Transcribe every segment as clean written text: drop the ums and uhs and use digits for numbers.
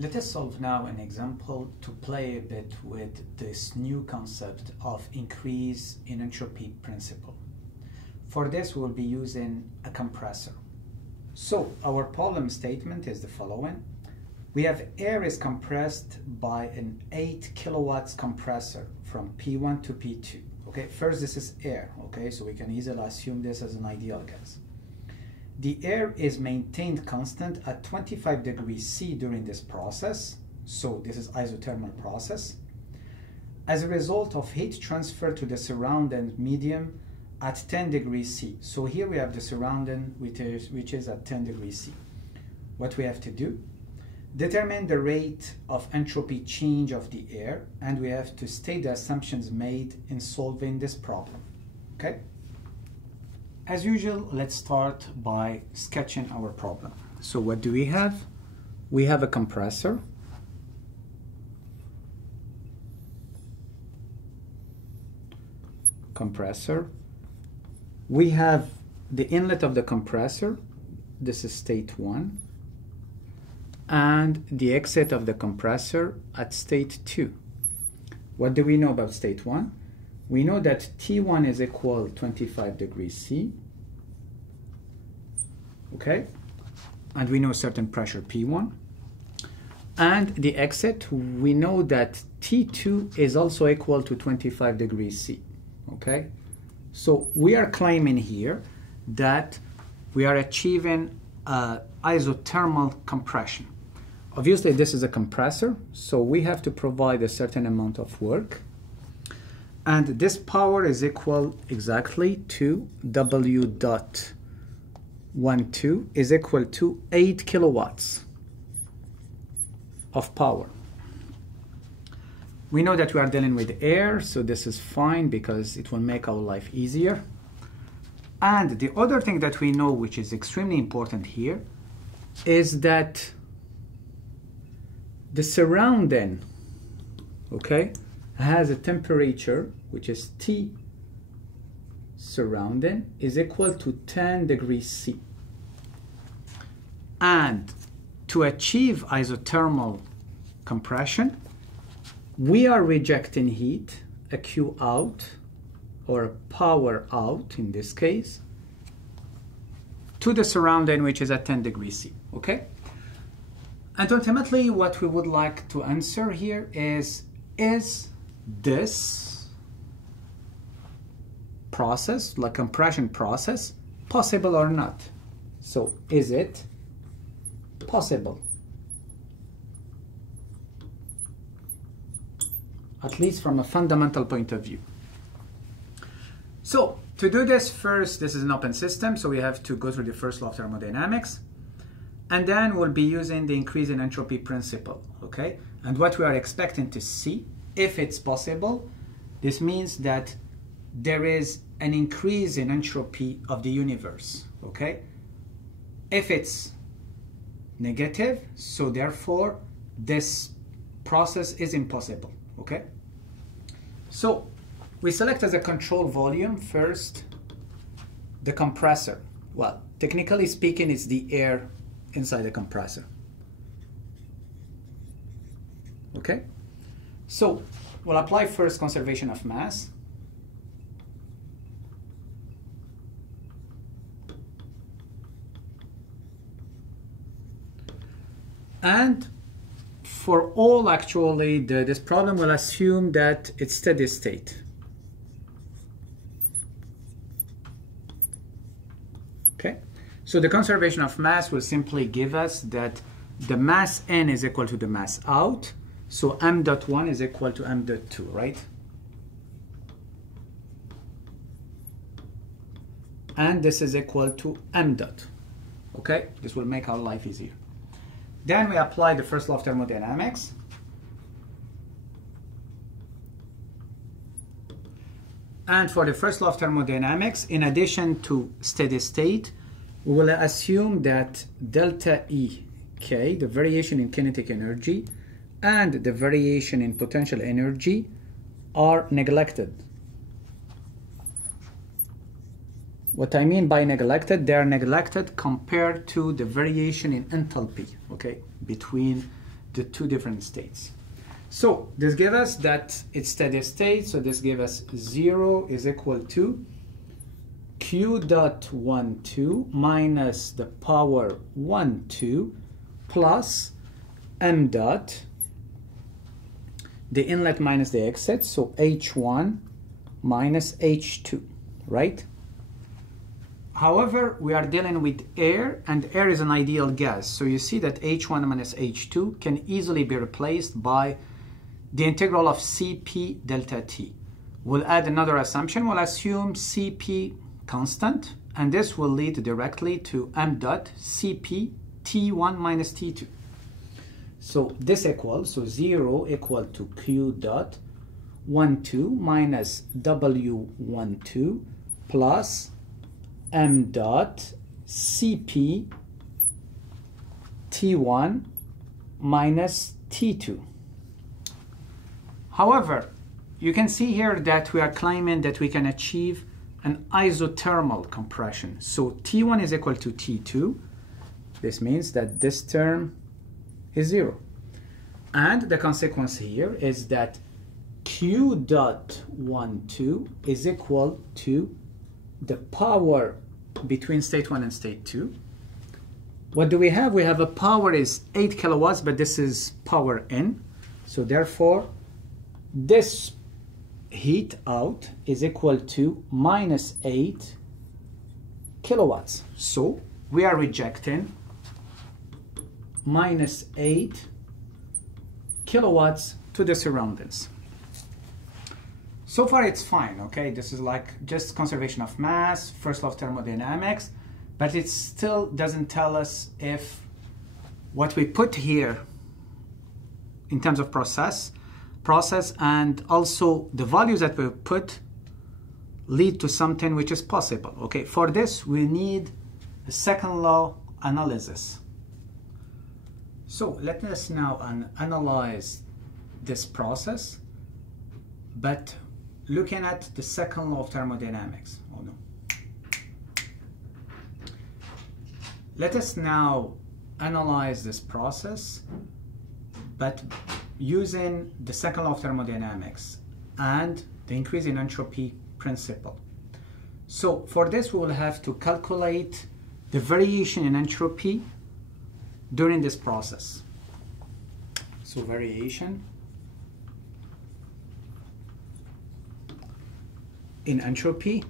Let us solve now an example to play a bit with this new concept of increase in entropy principle. For this, we'll be using a compressor. So our problem statement is the following. We have air is compressed by an 8 kilowatts compressor from P1 to P2. Okay, first this is air, okay, so we can easily assume this as an ideal gas. The air is maintained constant at 25 degrees C during this process, so this is isothermal process, as a result of heat transfer to the surrounding medium at 10 degrees C. So here we have the surrounding which is at 10 degrees C. What we have to do? Determine the rate of entropy change of the air, and we have to state the assumptions made in solving this problem. Okay? As usual, let's start by sketching our problem. So what do we have? We have a compressor. We have the inlet of the compressor. This is state 1. And the exit of the compressor at state 2. What do we know about state 1? We know that T1 is equal to 25 degrees C, okay? And we know certain pressure P1. And the exit, we know that T2 is also equal to 25 degrees C, okay? So we are claiming here that we are achieving isothermal compression. Obviously, this is a compressor, so we have to provide a certain amount of work. And this power is equal exactly to W dot 12 is equal to 8 kilowatts of power. We know that we are dealing with air, so this is fine because it will make our life easier. And the other thing that we know, which is extremely important here, is that the surrounding, okay, has a temperature, which is T surrounding, is equal to 10 degrees C. And to achieve isothermal compression, we are rejecting heat, a Q out, or a power out in this case, to the surrounding, which is at 10 degrees C, okay? And ultimately, what we would like to answer here is this process, like compression process, possible or not? So, is it possible? At least from a fundamental point of view. So, to do this first, this is an open system, so we have to go through the first law of thermodynamics. And then we'll be using the increase in entropy principle, okay? And what we are expecting to see, if it's possible, this means that there is an increase in entropy of the universe, okay? If it's negative, so therefore this process is impossible, okay? So we select as a control volume first the compressor. Well, technically speaking, it's the air inside the compressor. Okay? So we'll apply first conservation of mass. And for all actually, this problem will assume that it's steady state. Okay? So the conservation of mass will simply give us that the mass n is equal to the mass out. So m dot 1 is equal to m dot 2, right? And this is equal to m dot. Okay? This will make our life easier. Then we apply the first law of thermodynamics. And for the first law of thermodynamics, in addition to steady state, we will assume that delta E K, the variation in kinetic energy, and the variation in potential energy are neglected. What I mean by neglected, they are neglected compared to the variation in enthalpy, okay, between the two different states. So this gives us that it's steady state, so this gives us 0 is equal to q dot 1, 2 minus the power 1, 2 plus m dot, the inlet minus the exit, so h1 minus h2, right? However, we are dealing with air, and air is an ideal gas. So you see that h1 minus h2 can easily be replaced by the integral of Cp delta T. We'll add another assumption. We'll assume Cp constant, and this will lead directly to m dot Cp T1 minus T2. So this equals, so 0 equal to q dot 1, 2 minus W1, 2 plus m dot Cp T1 minus T2. However, you can see here that we are claiming that we can achieve an isothermal compression. So T1 is equal to T2. This means that this term is 0. And the consequence here is that q dot 1, 2 is equal to the power between state 1 and state 2. What do we have? We have a power is 8 kilowatts, but this is power in. So therefore, this heat out is equal to minus 8 kilowatts. So we are rejecting minus 8 kilowatts to the surroundings. So far it's fine, okay? This is like just conservation of mass, first law of thermodynamics, but it still doesn't tell us if what we put here in terms of process and also the values that we put lead to something which is possible, okay? For this, we need a second law analysis. So let us now analyze this process, but looking at the second law of thermodynamics. Oh no. Let us now analyze this process, but using the second law of thermodynamics and the increase in entropy principle. So for this, we will have to calculate the variation in entropy during this process. So variation in entropy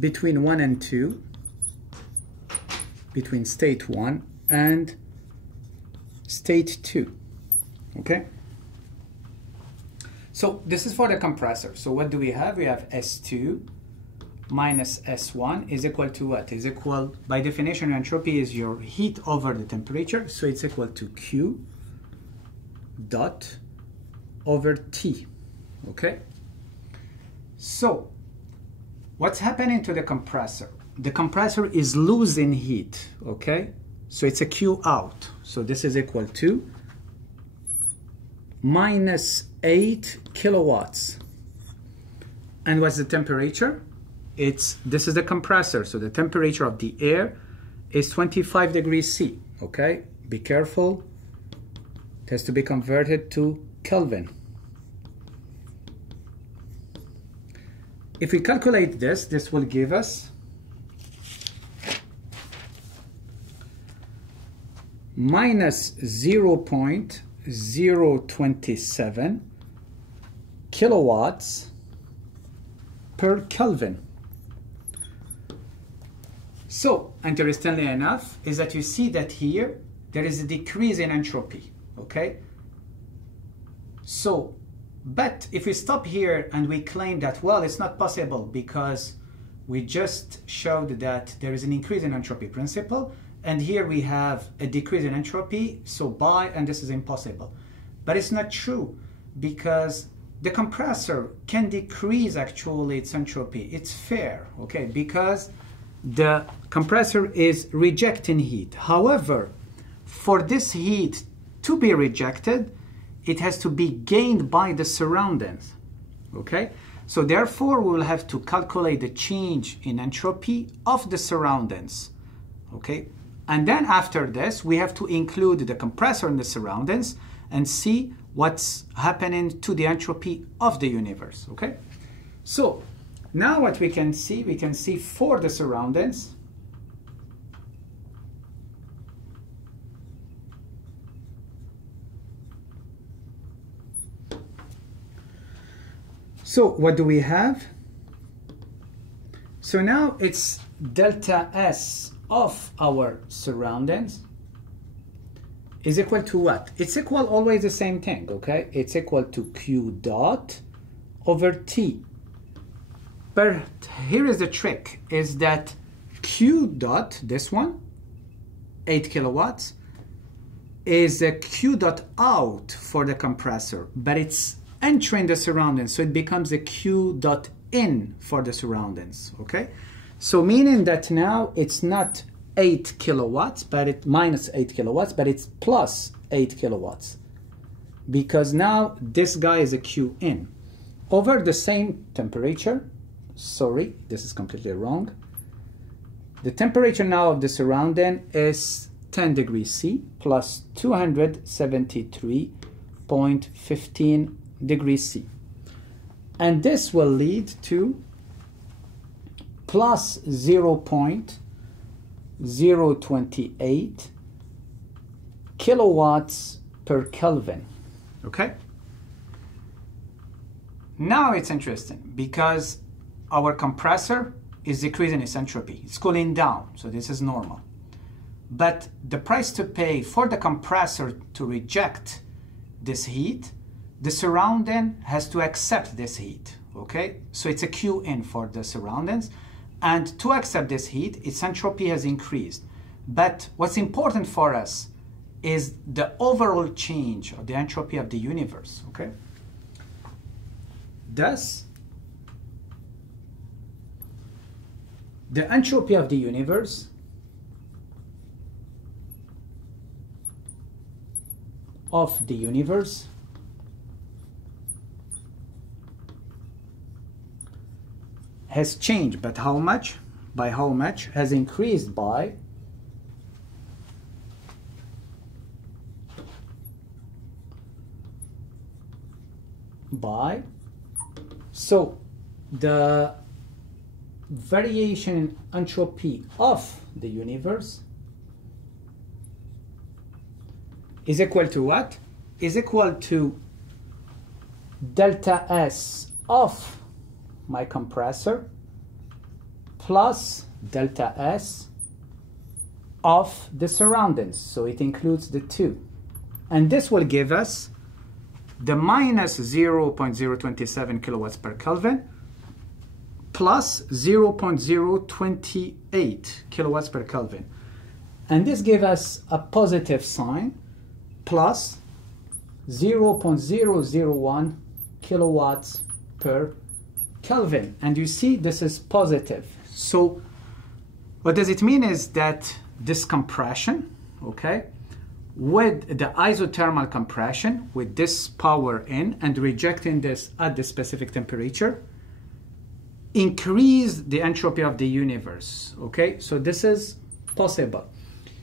between 1 and 2, between state 1 and state 2, okay? So this is for the compressor. So what do we have? We have S2 minus S1 is equal to what? Is equal, by definition, entropy is your heat over the temperature, so it's equal to Q dot over T, okay? So what's happening to the compressor? The compressor is losing heat, okay? So it's a Q out. So this is equal to minus 8 kilowatts. And what's the temperature? This is the compressor. So the temperature of the air is 25 degrees C, okay? Be careful. It has to be converted to Kelvin. If we calculate this, this will give us minus 0.027 kilowatts per Kelvin. So, interestingly enough, is that you see that here there is a decrease in entropy, okay? So, but if we stop here and we claim that, well, it's not possible because we just showed that there is an increase in entropy principle, and here we have a decrease in entropy, so and this is impossible. But it's not true, because the compressor can decrease actually its entropy. It's fair, okay, because the compressor is rejecting heat. However, for this heat to be rejected, it has to be gained by the surroundings, okay? So therefore, we will have to calculate the change in entropy of the surroundings, okay? And then after this, we have to include the compressor in the surroundings and see what's happening to the entropy of the universe, okay? So now what we can see for the surroundings, so what do we have? So now it's delta S of our surroundings is equal to what? It's equal always the same thing, okay? It's equal to Q dot over T. But here is the trick, is that Q dot, this one, 8 kilowatts, is a Q dot out for the compressor, but it's entering the surroundings, so it becomes a Q dot in for the surroundings, okay? So meaning that now it's not 8 kilowatts, but it's minus 8 kilowatts, but it's plus 8 kilowatts. Because now this guy is a Q in. Over the same temperature, sorry, this is completely wrong. The temperature now of the surrounding is 10 degrees C plus 273.15 degrees C. And this will lead to plus 0.028 kilowatts per Kelvin, okay? Now it's interesting because our compressor is decreasing its entropy. It's cooling down, so this is normal. But the price to pay for the compressor to reject this heat, the surrounding has to accept this heat, okay? So it's a Q in for the surroundings. And to accept this heat, its entropy has increased. But what's important for us is the overall change of the entropy of the universe, okay? Thus, the entropy of the universe has changed, but how much? By how much? Has increased by so the variation in entropy of the universe is equal to what? Is equal to delta S of my compressor plus delta S of the surroundings. So it includes the two. And this will give us the minus 0.027 kilowatts per Kelvin plus 0.028 kilowatts per Kelvin. And this gives us a positive sign plus 0.001 kilowatts per Kelvin. And you see this is positive. So what does it mean is that this compression, okay, with the isothermal compression, with this power in and rejecting this at the specific temperature, increase the entropy of the universe, okay? So this is possible.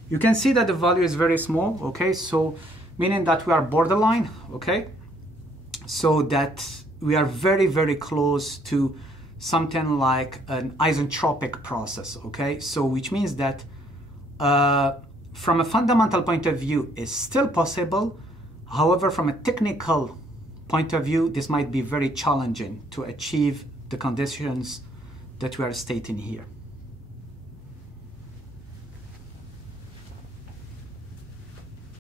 You can see that the value is very small, okay? So meaning that we are borderline, okay? So that we are very, very close to something like an isentropic process, okay? So which means that from a fundamental point of view, it's still possible. However, from a technical point of view, this might be very challenging to achieve the conditions that we are stating here.